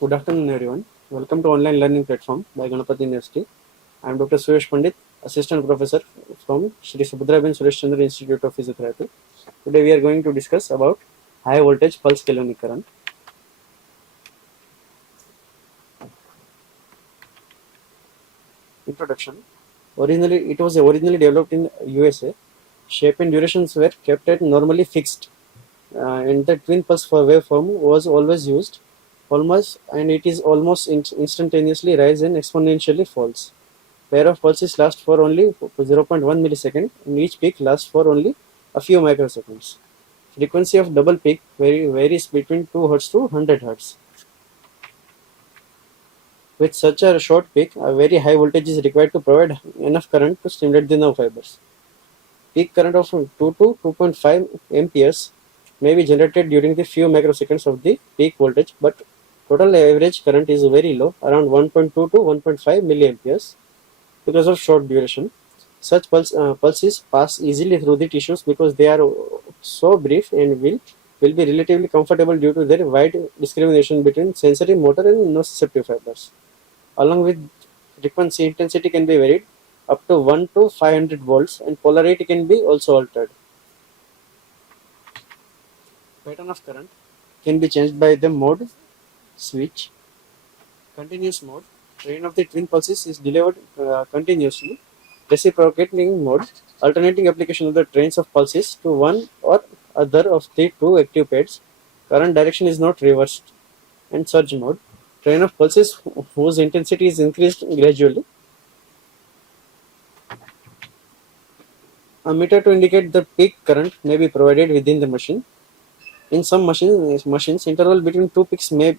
Good afternoon, everyone. Welcome to online learning platform by Ganpat University. I am Dr. Suresh Pandit, Assistant Professor from Shri Subhadraben Suresh Chandra Institute of Physiotherapy. Today we are going to discuss about high voltage pulse galvanic current. Introduction. It was originally developed in USA. Shape and durations were kept at normally fixed, and the twin pulse for waveform was always used, and it is almost instantaneously rise and exponentially falls. Pair of pulses last for only 0.1 millisecond, and each peak lasts for only a few microseconds. Frequency of double peak varies between 2 Hz to 100 Hz. With such a short peak, a very high voltage is required to provide enough current to stimulate the nerve fibers. Peak current of 2 to 2.5 amperes may be generated during the few microseconds of the peak voltage, but total average current is very low, around 1.2 to 1.5 milliamperes. Because of short duration, such pulses pass easily through the tissues because they are so brief and will be relatively comfortable due to their wide discrimination between sensory, motor, and nociceptive fibers. Along with frequency, intensity can be varied up to 1 to 500 volts, and polarity can be also altered. Pattern of current can be changed by the mode switch. Continuous mode. Train of the twin pulses is delivered continuously. Reciprocating mode. Alternating application of the trains of pulses to one or other of the two active pads. Current direction is not reversed. And surge mode. Train of pulses whose intensity is increased gradually. A meter to indicate the peak current may be provided within the machine. In some machines, interval between two peaks may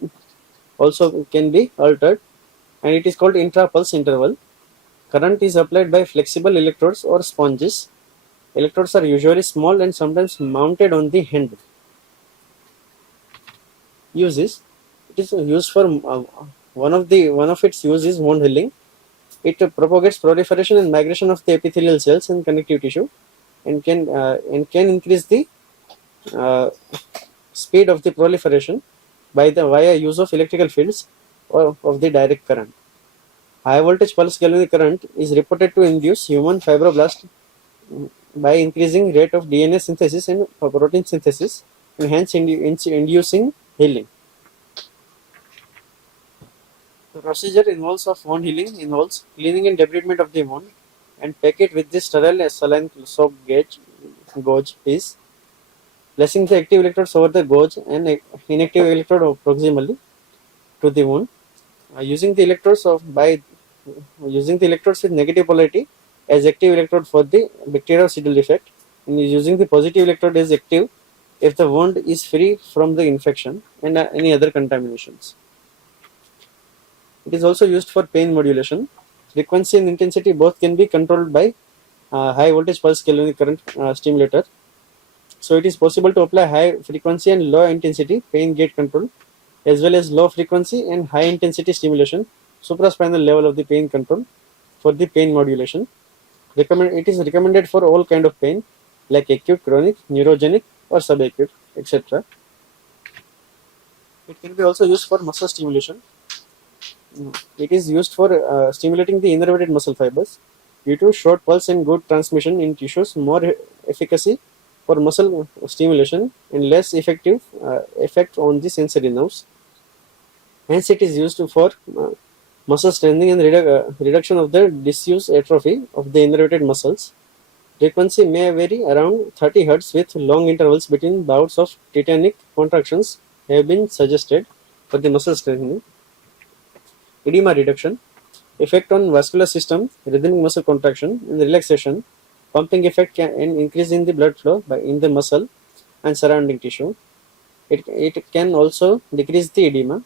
also can be altered, and it is called intra-pulse interval. Current is applied by flexible electrodes or sponges. Electrodes are usually small and sometimes mounted on the hand. Uses. It is used for one of its uses is wound healing. It propagates proliferation and migration of the epithelial cells and connective tissue, and can increase the uh, speed of the proliferation via use of electrical fields or of the direct current. High voltage pulse galvanic current is reported to induce human fibroblast by increasing rate of DNA synthesis and protein synthesis, and hence inducing healing. The procedure involves cleaning and debridement of the wound and pack it with the sterile saline soap gauge piece, placing the active electrodes over the gauge and inactive electrode proximally to the wound. Using the electrodes with negative polarity as active electrode for the bactericidal effect, and using the positive electrode as active if the wound is free from the infection and any other contaminations. It is also used for pain modulation. Frequency and intensity both can be controlled by high voltage pulse galvanic current stimulator. So it is possible to apply high frequency and low intensity pain gate control, as well as low frequency and high intensity stimulation supraspinal level of the pain control for the pain modulation. It is recommended for all kind of pain like acute, chronic, neurogenic, or subacute, etc. It can be also used for muscle stimulation. It is used for stimulating the innervated muscle fibers. Due to short pulse and good transmission in tissues, more efficacy for muscle stimulation and less effective effect on the sensory nerves. Hence, it is used for muscle strengthening and reduction of the disuse atrophy of the innervated muscles. Frequency may vary around 30 Hz with long intervals between bouts of tetanic contractions have been suggested for the muscle strengthening. Edema reduction, effect on vascular system, rhythmic muscle contraction and relaxation, pumping effect and increase in the blood flow in the muscle and surrounding tissue. It can also decrease the edema.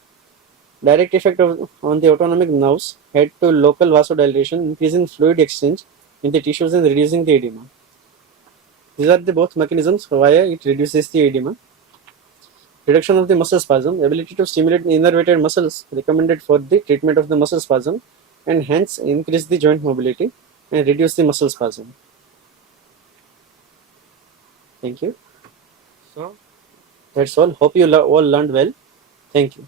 Direct effect on the autonomic nerves, head to local vasodilation, increasing fluid exchange in the tissues and reducing the edema. These are the both mechanisms via it reduces the edema. Reduction of the muscle spasm, ability to stimulate the innervated muscles recommended for the treatment of the muscle spasm, and hence increase the joint mobility and reduce the muscle spasm. Thank you. So that's all. Hope you all learned well. Thank you.